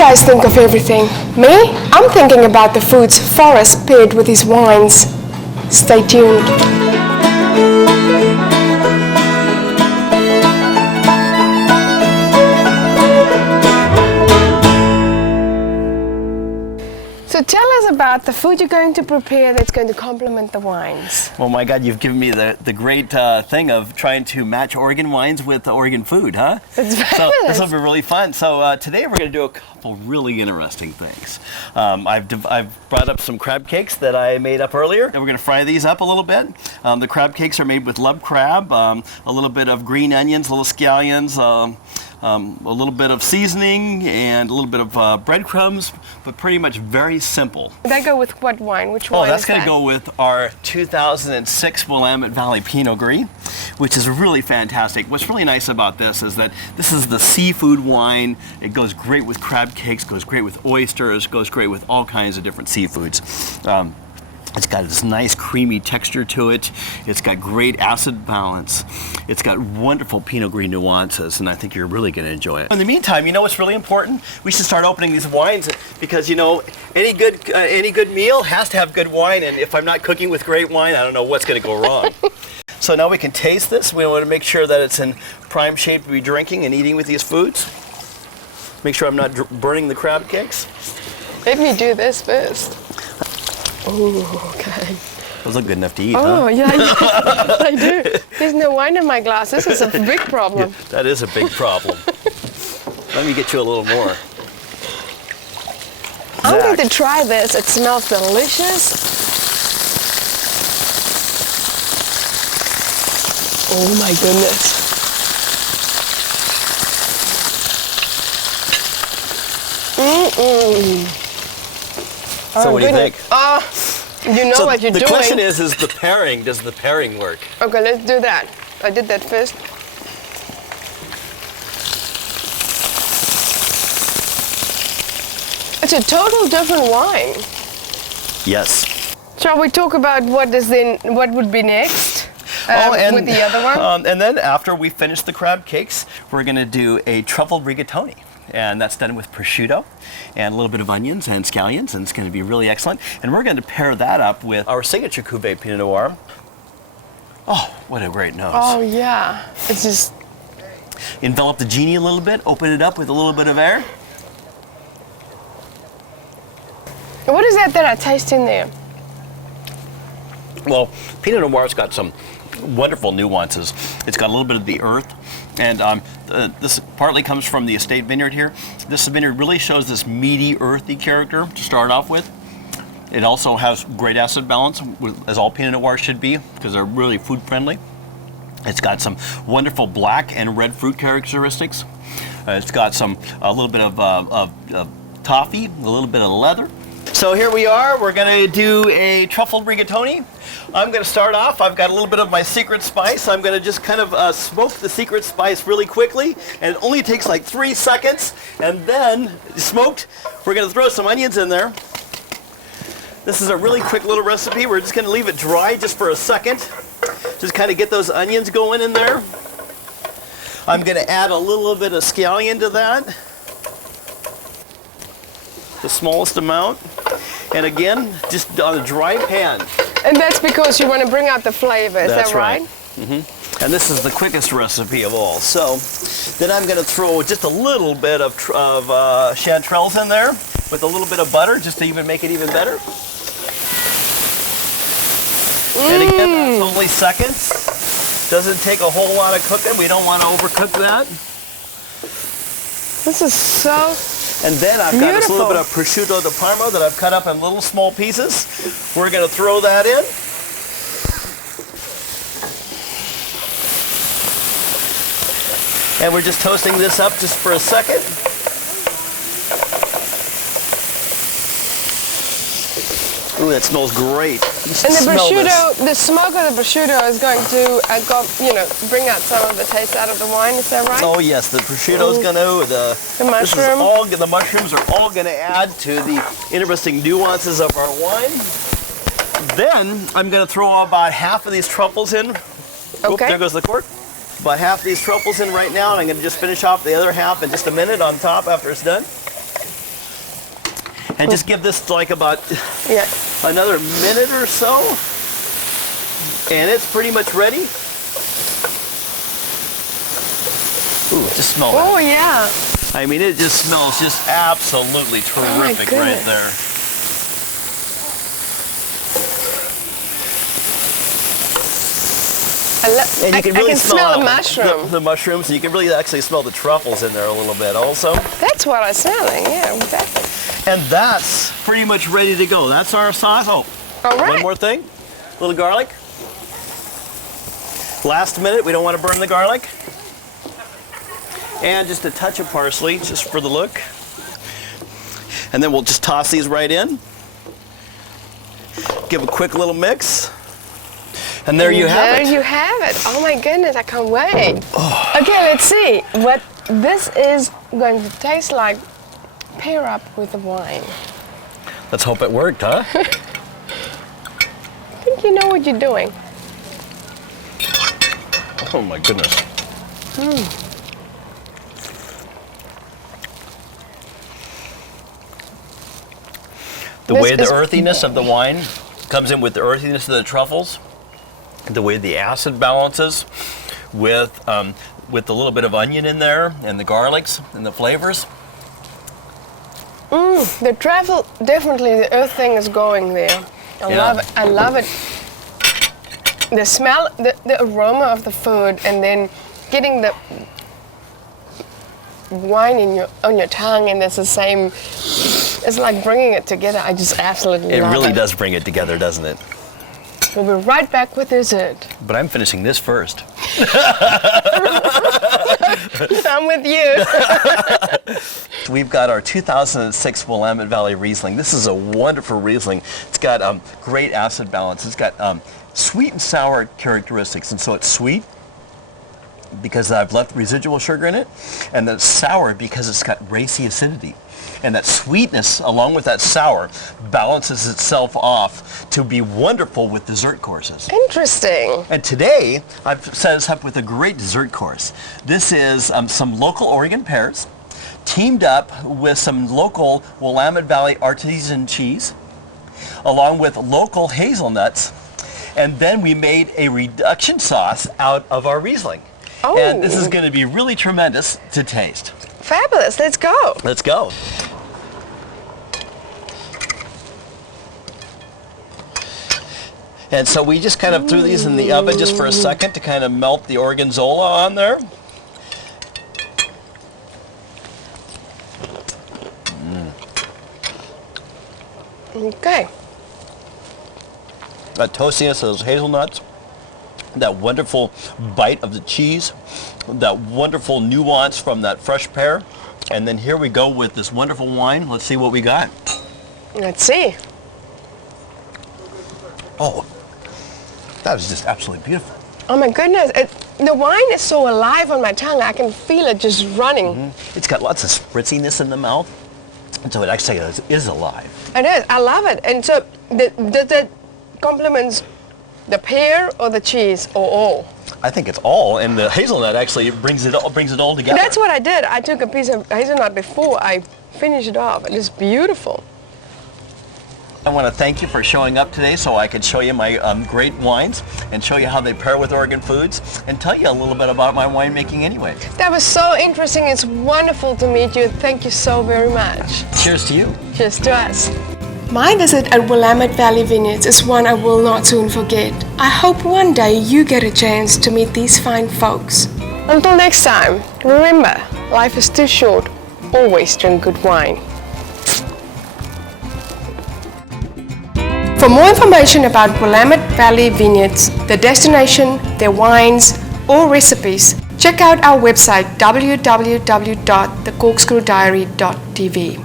guys think of everything. Me? I'm thinking about the foods Forrest paired with his wines. Stay tuned. So tell us about the food you're going to prepare that's going to complement the wines. Well, my God, you've given me the great thing of trying to match Oregon wines with the Oregon food, huh? It's fabulous. So this will be really fun. So today we're going to do a couple really interesting things. I've brought up some crab cakes that I made up earlier, and we're going to fry these up a little bit. The crab cakes are made with lub crab, a little bit of green onions, little scallions, a little bit of seasoning, and a little bit of breadcrumbs, but pretty much very simple. That go with what wine? Which wine? Oh, that's going to go with our 2006 Willamette Valley Pinot Gris, which is really fantastic. What's really nice about this is that this is the seafood wine. It goes great with crab cakes, goes great with oysters, goes great with all kinds of different seafoods. It's got this nice creamy texture to it. It's got great acid balance. It's got wonderful Pinot Gris nuances, and I think you're really going to enjoy it. In the meantime, you know what's really important? We should start opening these wines because, you know, any good meal has to have good wine, and if I'm not cooking with great wine, I don't know what's going to go wrong. So now we can taste this. We want to make sure that it's in prime shape to be drinking and eating with these foods. Make sure I'm not burning the crab cakes. Let me do this first. Oh, okay. Those look good enough to eat, huh? Oh, yeah, I do. There's no wine in my glass. This is a big problem. Yeah, that is a big problem. Let me get you a little more. I'm going to try this. It smells delicious. Oh my goodness. So what do you think? You know what you're doing. The question is the pairing, does the pairing work? Okay, let's do that. I did that first. It's a total different wine. Yes. Shall we talk about what would be next with the other one? And then after we finish the crab cakes, we're going to do a truffle rigatoni. And that's done with prosciutto and a little bit of onions and scallions, and it's going to be really excellent. And we're going to pair that up with our Signature Cuvee Pinot Noir. Oh, what a great nose. Oh, yeah. It's just... Envelop the genie a little bit, open it up with a little bit of air. What is that I taste in there? Well, Pinot Noir's got some wonderful nuances. It's got a little bit of the earth. And this partly comes from the estate vineyard here. This vineyard really shows this meaty, earthy character to start off with. It also has great acid balance, as all Pinot Noir should be, because they're really food friendly. It's got some wonderful black and red fruit characteristics. It's got a little bit of toffee, a little bit of leather. So here we are. We're going to do a truffle rigatoni. I'm going to start off. I've got a little bit of my secret spice. I'm going to just kind of smoke the secret spice really quickly, and it only takes like 3 seconds. And then, smoked, we're going to throw some onions in there. This is a really quick little recipe. We're just going to leave it dry just for a second. Just kind of get those onions going in there. I'm going to add a little bit of scallion to that. The smallest amount. And again, just on a dry pan. And that's because you want to bring out the flavor, is that right? Mm-hmm. And this is the quickest recipe of all. So then I'm going to throw just a little bit of chanterelles in there with a little bit of butter, just to even make it even better. And again, that's only seconds. Doesn't take a whole lot of cooking. We don't want to overcook that. This is so And then I've got this little bit of prosciutto di Parma that I've cut up in little small pieces. We're going to throw that in. And we're just toasting this up just for a second. Ooh, that smells great. And the prosciutto, the smoke of the prosciutto is going to, bring out some of the taste out of the wine. Is that right? Oh yes, the prosciutto is going to. The mushroom. The mushrooms are all going to add to the interesting nuances of our wine. Then I'm going to throw about half of these truffles in. Okay. Oop, there goes the cork. About half of these truffles in right now, and I'm going to just finish off the other half in just a minute on top after it's done. And just give this like about another minute or so. And it's pretty much ready. Ooh, just smell that. Oh, yeah. I mean, it just smells just absolutely terrific right there. And you can really smell the mushroom. The mushrooms, and you can really actually smell the truffles in there a little bit also. That's what I'm smelling, yeah, exactly. And that's pretty much ready to go. That's our sauce. Oh, all right. One more thing. A little garlic. Last minute, we don't want to burn the garlic. And just a touch of parsley, just for the look. And then we'll just toss these right in. Give a quick little mix. And there you have it. There you have it. Oh my goodness, I can't wait. Oh. Okay, let's see what this is going to taste like. Pair up with the wine. Let's hope it worked, huh? I think you know what you're doing. Oh my goodness. The way the earthiness of the wine comes in with the earthiness of the truffles, the way the acid balances with a little bit of onion in there and the garlics and the flavors. The truffle, definitely the earth thing is going there. I love it. I love it. The smell, the aroma of the food, and then getting the wine on your tongue, and it's the same. It's like bringing it together. I just absolutely love it. It really does bring it together, doesn't it? We'll be right back with dessert. But I'm finishing this first. I'm with you. We've got our 2006 Willamette Valley Riesling. This is a wonderful Riesling. It's got great acid balance. It's got sweet and sour characteristics, and so it's sweet because I've left residual sugar in it, and then it's sour because it's got racy acidity. And that sweetness, along with that sour, balances itself off to be wonderful with dessert courses. Interesting. And today, I've set us up with a great dessert course. This is some local Oregon pears, teamed up with some local Willamette Valley artisan cheese, along with local hazelnuts, and then we made a reduction sauce out of our Riesling. Oh. And this is going to be really tremendous to taste. Fabulous. Let's go. Let's go. And so we just kind of threw these in the oven just for a second to kind of melt the Oregon-zola on there. Okay. That toastiness of those hazelnuts, that wonderful bite of the cheese, that wonderful nuance from that fresh pear. And then here we go with this wonderful wine. Let's see what we got. Let's see. Oh, that is just absolutely beautiful. Oh my goodness, the wine is so alive on my tongue. I can feel it just running. Mm-hmm. It's got lots of spritziness in the mouth, and so it actually is alive. It is. I love it. And so, does it complements the pear or the cheese or all? I think it's all, and the hazelnut actually brings it all together. That's what I did. I took a piece of hazelnut before I finished it off. It is beautiful. I want to thank you for showing up today so I could show you my great wines and show you how they pair with Oregon foods and tell you a little bit about my winemaking anyway. That was so interesting. It's wonderful to meet you. Thank you so very much. Cheers to you. Cheers to us. My visit at Willamette Valley Vineyards is one I will not soon forget. I hope one day you get a chance to meet these fine folks. Until next time, remember, life is too short. Always drink good wine. For more information about Willamette Valley Vineyards, the destination, their wines, or recipes, check out our website www.thecorkscrewdiary.tv.